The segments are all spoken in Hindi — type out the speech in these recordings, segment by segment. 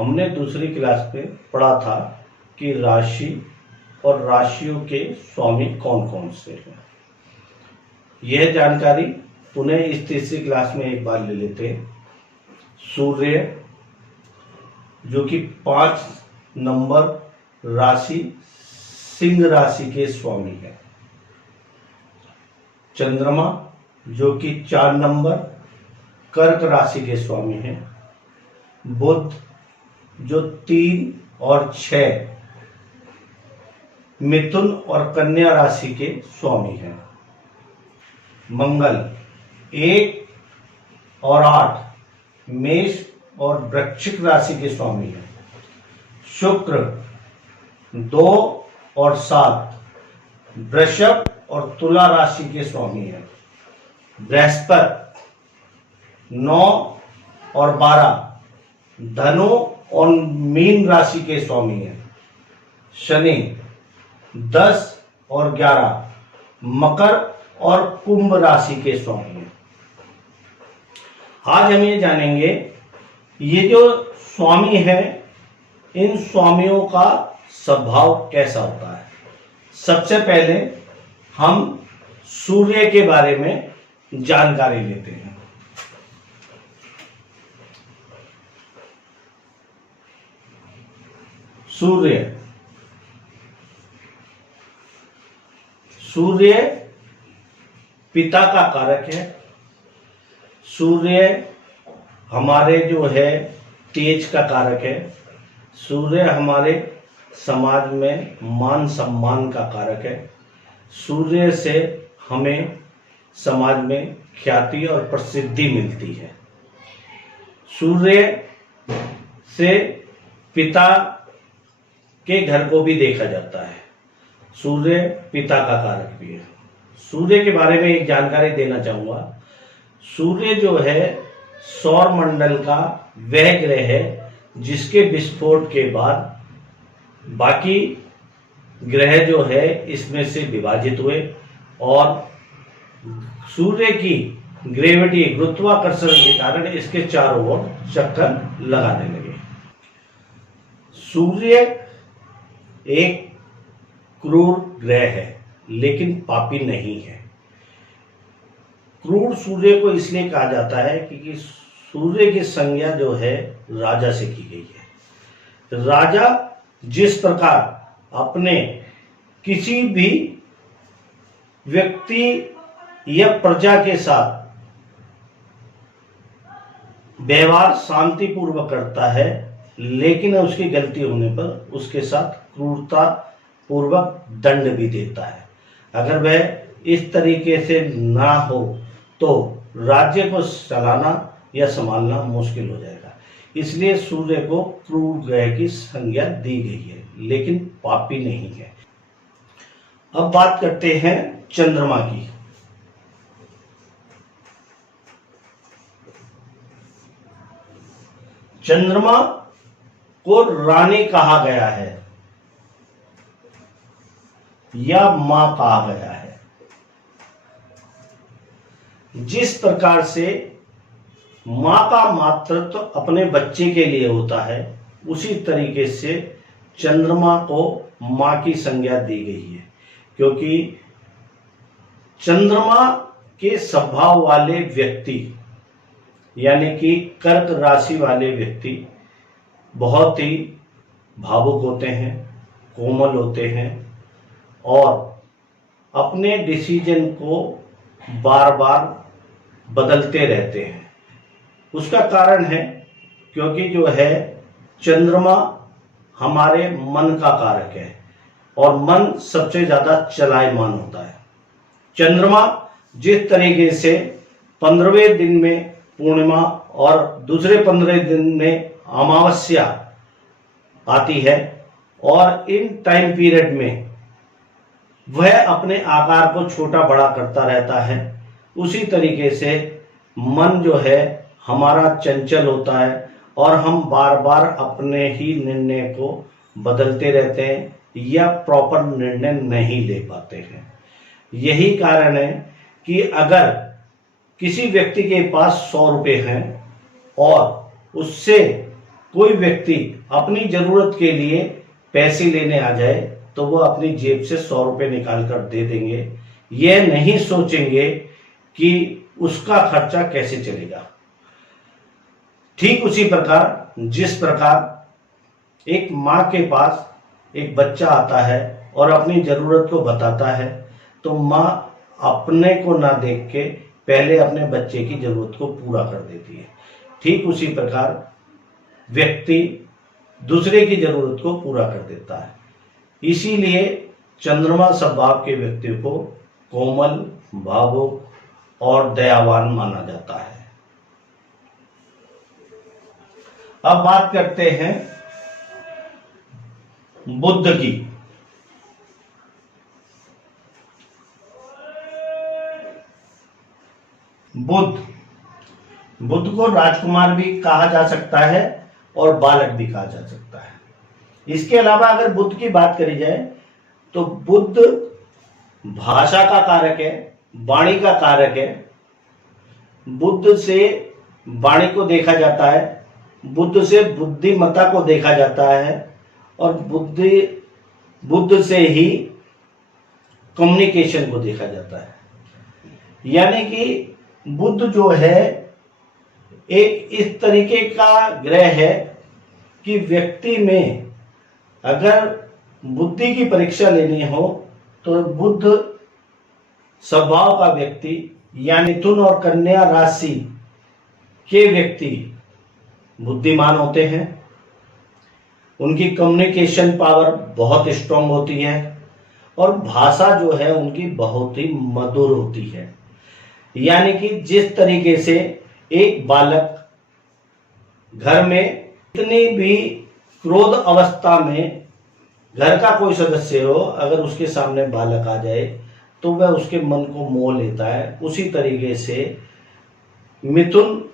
हमने दूसरी क्लास में पढ़ा था कि राशि और राशियों के स्वामी कौन कौन से हैं। यह जानकारी पुनः इस तीसरी क्लास में एक बार ले लेते हैं। सूर्य जो कि 5 नंबर राशि सिंह राशि के स्वामी है। चंद्रमा जो कि 4 नंबर कर्क राशि के स्वामी हैं। बुध जो 3 और 6 मिथुन और कन्या राशि के स्वामी हैं। मंगल 1 और 8 मेष और वृश्चिक राशि के स्वामी हैं। शुक्र 2 और 7 वृषभ और तुला राशि के स्वामी हैं। बृहस्पति 9 और 12 धनु और मीन राशि के स्वामी हैं। शनि 10 और 11 मकर और कुंभ राशि के स्वामी हैं। आज हम ये जानेंगे ये जो स्वामी हैं इन स्वामियों का स्वभाव कैसा होता है। सबसे पहले हम सूर्य के बारे में जानकारी लेते हैं। सूर्य पिता का कारक है। सूर्य हमारे जो है तेज का कारक है। सूर्य हमारे समाज में मान सम्मान का कारक है। सूर्य से हमें समाज में ख्याति और प्रसिद्धि मिलती है। सूर्य से पिता के घर को भी देखा जाता है। सूर्य पिता का कारक भी है। सूर्य के बारे में एक जानकारी देना चाहूँगा। सूर्य जो है सौर मंडल का वह ग्रह है जिसके विस्फोट के बाद बाकी ग्रह जो है इसमें से विभाजित हुए और सूर्य की ग्रेविटी गुरुत्वाकर्षण के कारण इसके चारों ओर चक्कर लगाने लगे। सूर्य एक क्रूर ग्रह है लेकिन पापी नहीं है। क्रूर सूर्य को इसलिए कहा जाता है क्योंकि सूर्य की संज्ञा जो है राजा से की गई है। राजा जिस प्रकार अपने किसी भी व्यक्ति या प्रजा के साथ व्यवहार शांतिपूर्वक करता है लेकिन उसकी गलती होने पर उसके साथ क्रूरता पूर्वक दंड भी देता है। अगर वह इस तरीके से ना हो तो राज्य को चलाना या संभालना मुश्किल हो जाएगा। इसलिए सूर्य को क्रूर ग्रह की संज्ञा दी गई है लेकिन पापी नहीं है। अब बात करते हैं चंद्रमा की। चंद्रमा को रानी कहा गया है या मां कहा गया है। जिस प्रकार से मां का मातृत्व अपने बच्चे के लिए होता है उसी तरीके से चंद्रमा को मां की संज्ञा दी गई है क्योंकि चंद्रमा के स्वभाव वाले व्यक्ति यानी कि कर्क राशि वाले व्यक्ति बहुत ही भावुक होते हैं, कोमल होते हैं और अपने डिसीजन को बार बार बदलते रहते हैं। उसका कारण है क्योंकि जो है चंद्रमा हमारे मन का कारक है और मन सबसे ज्यादा चलायमान होता है। चंद्रमा जिस तरीके से 15वें दिन में पूर्णिमा और दूसरे 15 दिन में अमावस्या आती है और इन टाइम पीरियड में वह अपने आकार को छोटा बड़ा करता रहता है, उसी तरीके से मन जो है हमारा चंचल होता है और हम बार बार अपने ही निर्णय को बदलते रहते हैं या प्रॉपर निर्णय नहीं ले पाते हैं। यही कारण है कि अगर किसी व्यक्ति के पास 100 रुपये हैं और उससे कोई व्यक्ति अपनी जरूरत के लिए पैसे लेने आ जाए तो वो अपनी जेब से 100 रुपए निकाल कर दे देंगे, यह नहीं सोचेंगे कि उसका खर्चा कैसे चलेगा। ठीक उसी प्रकार जिस प्रकार एक माँ के पास एक बच्चा आता है और अपनी जरूरत को बताता है, तो माँ अपने को ना देख के पहले अपने बच्चे की जरूरत को पूरा कर देती है। ठीक उसी प्रकार व्यक्ति दूसरे की जरूरत को पूरा कर देता है। इसीलिए चंद्रमा स्वभाव के व्यक्ति को कोमल, भावुक और दयावान माना जाता है। अब बात करते हैं बुध की। बुध को राजकुमार भी कहा जा सकता है और बालक भी कहा जा सकता है। इसके अलावा अगर बुध की बात करी जाए तो बुध भाषा का कारक है, वाणी का कारक है। बुध से वाणी को देखा जाता है, बुध से बुद्धिमत्ता को देखा जाता है और बुध से ही कम्युनिकेशन को देखा जाता है। यानी कि बुध जो है एक इस तरीके का ग्रह है कि व्यक्ति में अगर बुद्धि की परीक्षा लेनी हो तो बुध स्वभाव का व्यक्ति यानी मिथुन और कन्या राशि के व्यक्ति बुद्धिमान होते हैं। उनकी कम्युनिकेशन पावर बहुत स्ट्रांग होती है और भाषा जो है उनकी बहुत ही मधुर होती है। यानी कि जिस तरीके से एक बालक घर में इतनी भी क्रोध अवस्था में घर का कोई सदस्य हो, अगर उसके सामने बालक आ जाए तो वह उसके मन को मोह लेता है। उसी तरीके से मिथुन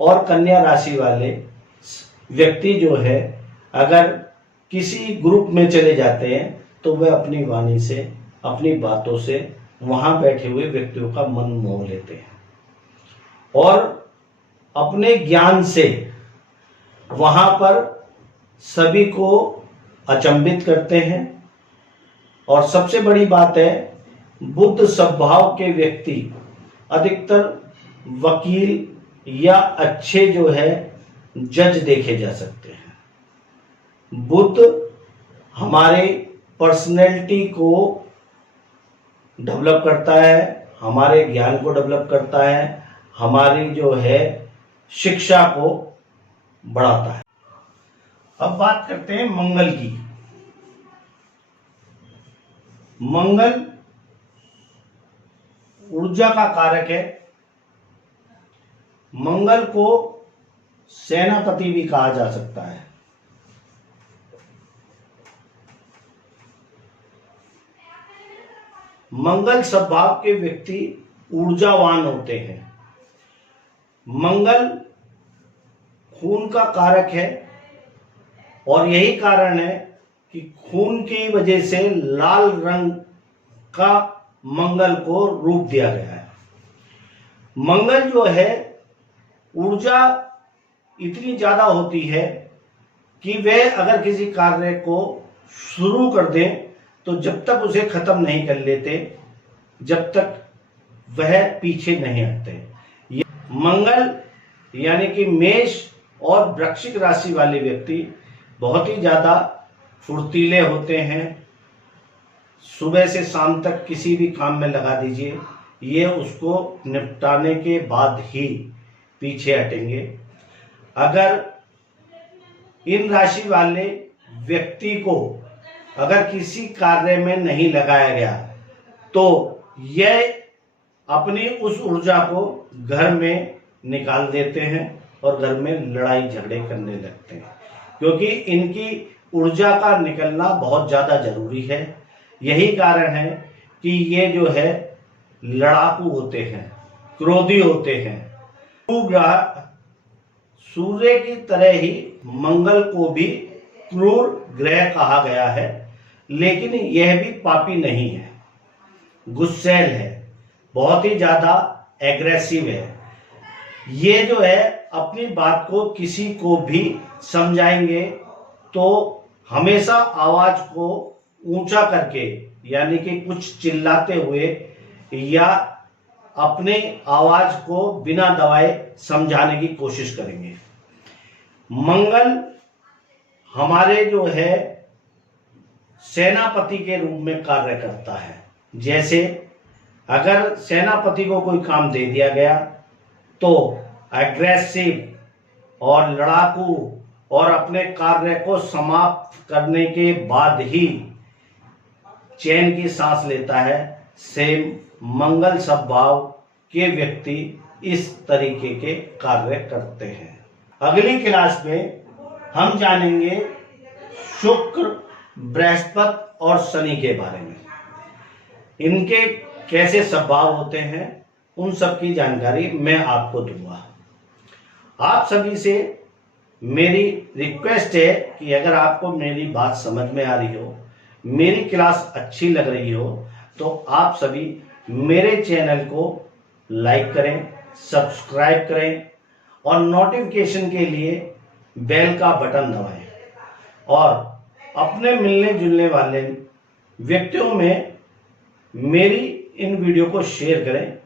और कन्या राशि वाले व्यक्ति जो है अगर किसी ग्रुप में चले जाते हैं तो वह अपनी वाणी से, अपनी बातों से वहां बैठे हुए व्यक्तियों का मन मोह लेते हैं और अपने ज्ञान से वहां पर सभी को अचंभित करते हैं। और सबसे बड़ी बात है, बुध स्वभाव के व्यक्ति अधिकतर वकील या अच्छे जो है जज देखे जा सकते हैं। बुध हमारे पर्सनैलिटी को डेवलप करता है, हमारे ज्ञान को डेवलप करता है, हमारी जो है शिक्षा को बढ़ाता है। अब बात करते हैं मंगल की। मंगल ऊर्जा का कारक है। मंगल को सेनापति भी कहा जा सकता है। मंगल स्वभाव के व्यक्ति ऊर्जावान होते हैं। मंगल खून का कारक है और यही कारण है कि खून की वजह से लाल रंग का मंगल को रूप दिया गया है। मंगल जो है ऊर्जा इतनी ज्यादा होती है कि वह अगर किसी कार्य को शुरू कर दें तो जब तक उसे खत्म नहीं कर लेते, जब तक वह पीछे नहीं हटते। मंगल यानी कि मेष और वृश्चिक राशि वाले व्यक्ति बहुत ही ज्यादा फुर्तीले होते हैं। सुबह से शाम तक किसी भी काम में लगा दीजिए, ये उसको निपटाने के बाद ही पीछे हटेंगे। अगर इन राशि वाले व्यक्ति को अगर किसी कार्य में नहीं लगाया गया तो यह अपनी उस ऊर्जा को घर में निकाल देते हैं और घर में लड़ाई झगड़े करने लगते हैं, क्योंकि इनकी ऊर्जा का निकलना बहुत ज्यादा जरूरी है। यही कारण है कि ये जो है लड़ाकू होते हैं, क्रोधी होते हैं। सूर्य की तरह ही मंगल को भी क्रूर ग्रह कहा गया है, लेकिन यह भी पापी नहीं है, गुस्सैल है, बहुत ही ज्यादा एग्रेसिव है। ये जो है अपनी बात को किसी को भी समझाएंगे तो हमेशा आवाज को ऊंचा करके, यानी कि कुछ चिल्लाते हुए या अपने आवाज को बिना दबाए समझाने की कोशिश करेंगे। मंगल हमारे जो है सेनापति के रूप में कार्य करता है। जैसे अगर सेनापति को कोई काम दे दिया गया तो एग्रेसिव और लड़ाकू और अपने कार्य को समाप्त करने के बाद ही चैन की सांस लेता है। सेम मंगल स्वभाव के व्यक्ति इस तरीके के कार्य करते हैं। अगली क्लास में हम जानेंगे शुक्र, बृहस्पति और शनि के बारे में। इनके कैसे स्वभाव होते हैं उन सब की जानकारी मैं आपको दूंगा। आप सभी से मेरी रिक्वेस्ट है कि अगर आपको मेरी बात समझ में आ रही हो, मेरी क्लास अच्छी लग रही हो, तो आप सभी मेरे चैनल को लाइक करें, सब्सक्राइब करें और नोटिफिकेशन के लिए बेल का बटन दबाएं और अपने मिलने जुलने वाले व्यक्तियों में मेरी इन वीडियो को शेयर करें